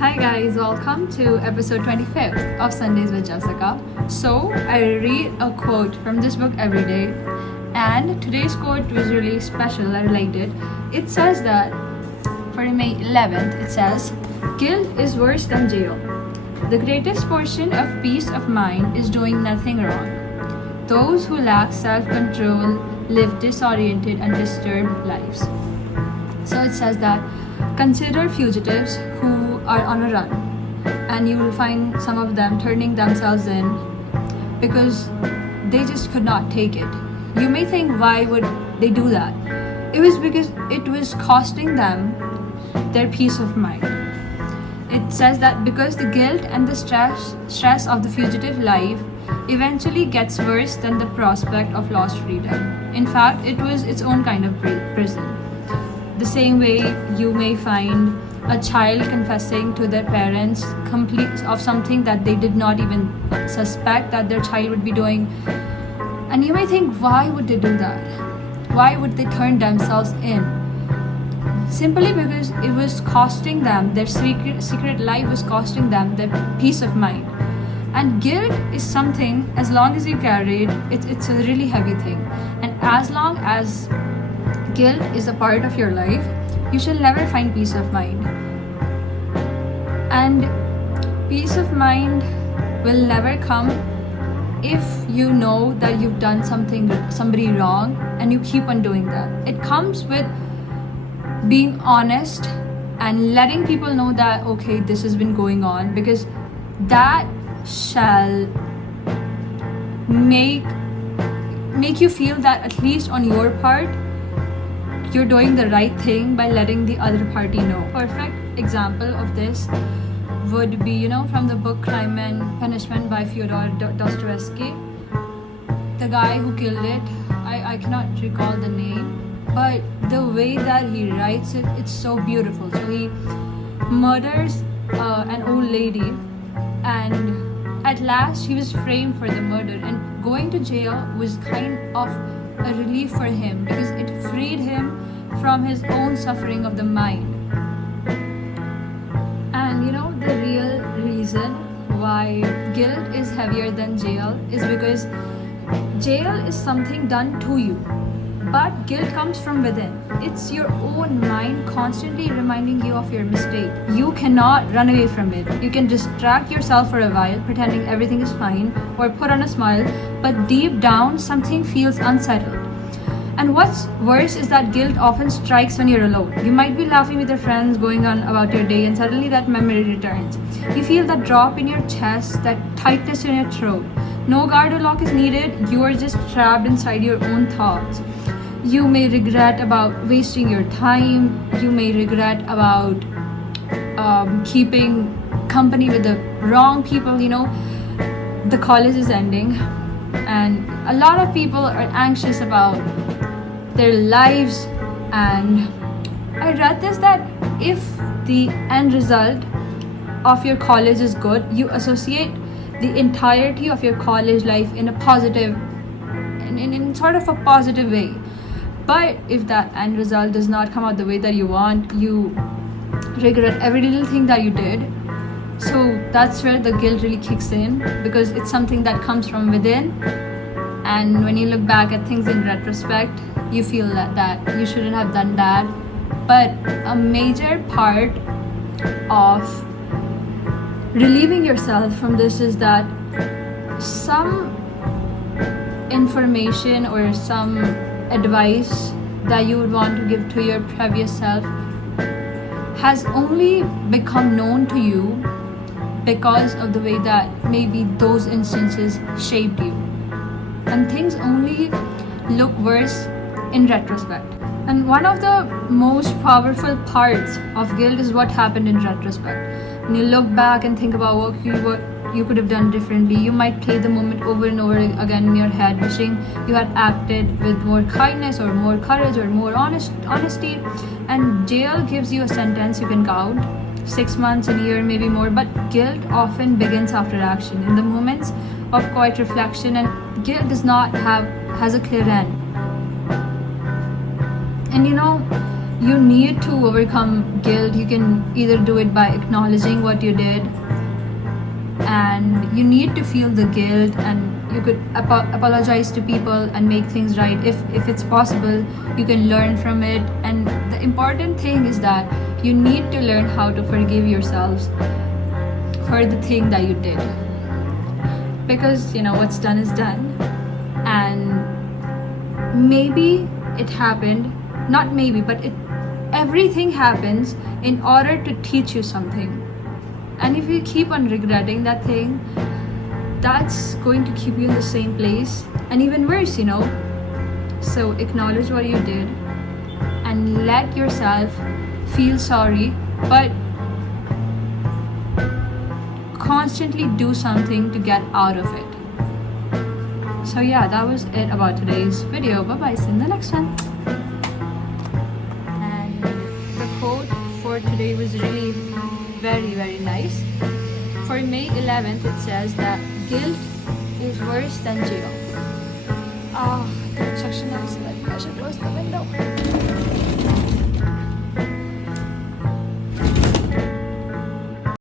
Hi guys, welcome to episode 25th of Sundays with Jessica. So, I read a quote from this book every day, and today's quote was really special. I liked it. It says that for May 11th, it says, "Guilt is worse than jail. The greatest portion of peace of mind is doing nothing wrong. Those who lack self control live disoriented and disturbed lives." So it says that consider fugitives who are on a run, and you will find some of them turning themselves in because they just could not take it. You may think, why would they do that? It was because it was costing them their peace of mind. It says that because the guilt and the stress of the fugitive life eventually gets worse than the prospect of lost freedom. In fact, it was its own kind of prison. The same way you may find a child confessing to their parents of something that they did not even suspect that their child would be doing. And you may think, why would they do that? Why would they turn themselves in? Simply because it was costing them, their secret life was costing them their peace of mind. And guilt is something, as long as you carry it, it's a really heavy thing. And as long as guilt is a part of your life, you shall never find peace of mind. And peace of mind will never come if you know that you've done somebody wrong and you keep on doing that. It comes with being honest and letting people know that, okay, this has been going on, because that shall make you feel that at least on your part you're doing the right thing by letting the other party know. Perfect example of this would be, from the book Crime and Punishment by Fyodor Dostoevsky. The guy who killed it, I cannot recall the name, but the way that he writes it, it's so beautiful. So he murders an old lady, and at last he was framed for the murder, and going to jail was kind of a relief for him because it freed him from his own suffering of the mind. And the real reason why guilt is heavier than jail is because jail is something done to you, but guilt comes from within. It's your own mind constantly reminding you of your mistake. You cannot run away from it. You can distract yourself for a while, pretending everything is fine, or put on a smile, but deep down, something feels unsettled. And what's worse is that guilt often strikes when you're alone. You might be laughing with your friends, going on about your day, and suddenly that memory returns. You feel that drop in your chest, that tightness in your throat. No guard or lock is needed. You are just trapped inside your own thoughts. You may regret about wasting your time. You may regret about keeping company with the wrong people. The college is ending, and a lot of people are anxious about their lives. And I read this that if the end result of your college is good, you associate the entirety of your college life in a positive, in sort of a positive way. But if that end result does not come out the way that you want, you regret every little thing that you did. So that's where the guilt really kicks in, because it's something that comes from within. And when you look back at things in retrospect, you feel that you shouldn't have done that. But a major part of relieving yourself from this is that some information or some advice that you would want to give to your previous self has only become known to you because of the way that maybe those instances shaped you. And things only look worse in retrospect. And one of the most powerful parts of guilt is what happened in retrospect. When you look back and think about what you could have done differently, you might play the moment over and over again in your head, wishing you had acted with more kindness or more courage or more honesty. And jail gives you a sentence you can count, 6 months, a year, maybe more. But guilt often begins after action, in the moments of quiet reflection. And guilt has a clear end. And you need to overcome guilt. You can either do it by acknowledging what you did, and you need to feel the guilt, and you could apologize to people and make things right if it's possible. You can learn from it, and the important thing is that you need to learn how to forgive yourselves for the thing that you did, because what's done is done. And maybe it happened, not maybe, but everything happens in order to teach you something. And if you keep on regretting that thing, that's going to keep you in the same place, and even worse. So acknowledge what you did and let yourself feel sorry, but constantly do something to get out of it. So yeah, that was it about today's video. Bye bye, see you in the next one. And the quote for today was really very, very nice. For May 11th, it says that guilt is worse than jail.